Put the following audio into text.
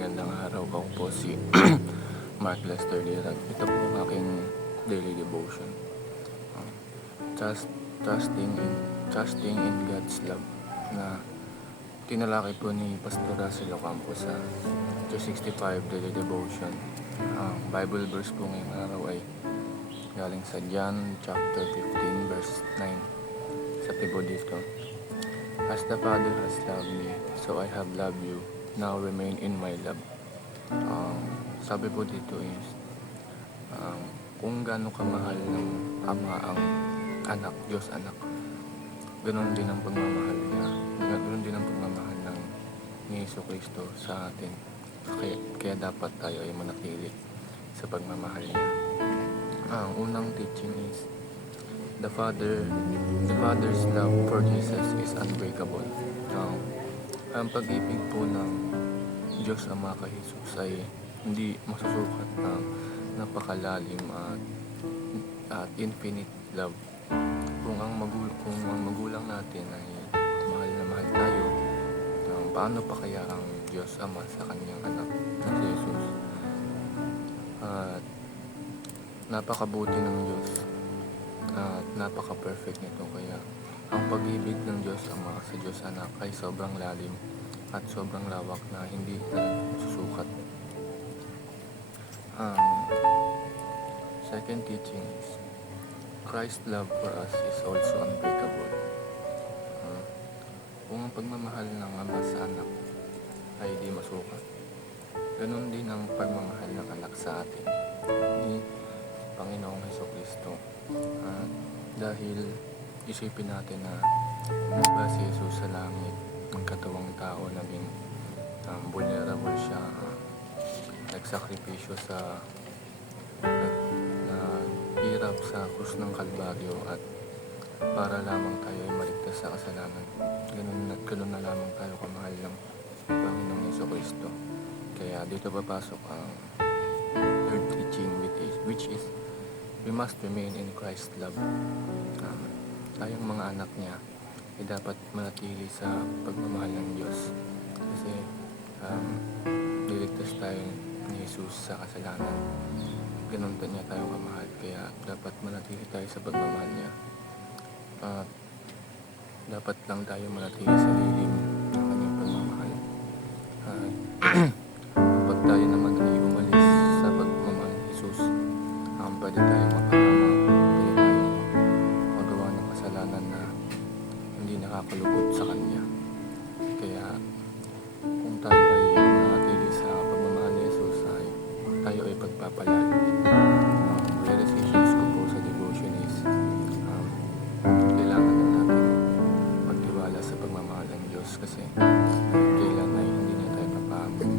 magandang araw. Ako po si Mark Lester Dirag. Ito po ang aking daily devotion. Um, trust, trusting in God's love na tinalakay po ni Pastor Russell Ocampo sa 265 daily devotion. Ang Bible verse po ngayong araw ay galing sa John chapter 15 verse 9. Sa tibo dito, "As the Father has loved me, so I have loved you. Now remain in my love." Sabi po dito is, kung gaano kamahal ng Ama ang anak, Diyos anak, ganoon din ang pagmamahal niya. Ganoon din ang pagmamahal ni Hesus Kristo sa atin. Kaya dapat tayo ay manatili sa pagmamahal niya. Ang unang teaching is, the Father's love for Jesus is unbreakable. Ang pag-ibig po ng Diyos Ama kay Jesus ay hindi masusukat na napakalalim at infinite love. Kung ang magulang natin ay mahal na mahal tayo, paano pa kaya ang Diyos Ama sa kanyang anak na si Jesus? At napakabuti ng Diyos at napaka-perfect nito, kaya ang pag-ibig ng Diyos Ama sa Diyos Anak ay sobrang lalim at sobrang lawak na hindi susukat. Second teaching is, Christ's love for us is also unbreakable. Kung ang pagmamahal ng Ama sa anak ay di masukat, ganun din ang pagmamahal ng anak sa atin ni Panginoong Hesukristo. Dahil isipin natin na ba si Jesus sa langit, magkatawang tao, naging vulnerable siya, nagsakripisyo hirap sa krus ng Kalbaryo, at para lamang tayo ay maligtas sa kasalanan. Ganun na lamang tayo kamahal ng Panginoong Hesukristo. Kaya dito papasok ang third teaching, which is we must remain in Christ's love. Tayong mga anak niya ay dapat manatili sa pagmamahal ng Diyos, kasi niligtas tayo ni Jesus sa kasalanan. Ganun pa niya tayo kamahal, kaya dapat manatili tayo sa pagmamahal niya. Dapat lang tayo manatili sa lilim ng kanyang pagmamahal. Pag tayo naman ay umalis sa pagmamahal ni Jesus, pwede tayong mapahamak, pwede tayong magawa ng kasalanan na hindi nakakalugod sa Kanya. Kaya kung tayo ay manatili sa pagmamahal ni Jesus, ay tayo ay pagpapalala. Realizations ko po sa devotion is, kailangan na natin magtiwala sa pagmamahal ng Diyos, kasi kailan ay hindi niya tayo papahamak.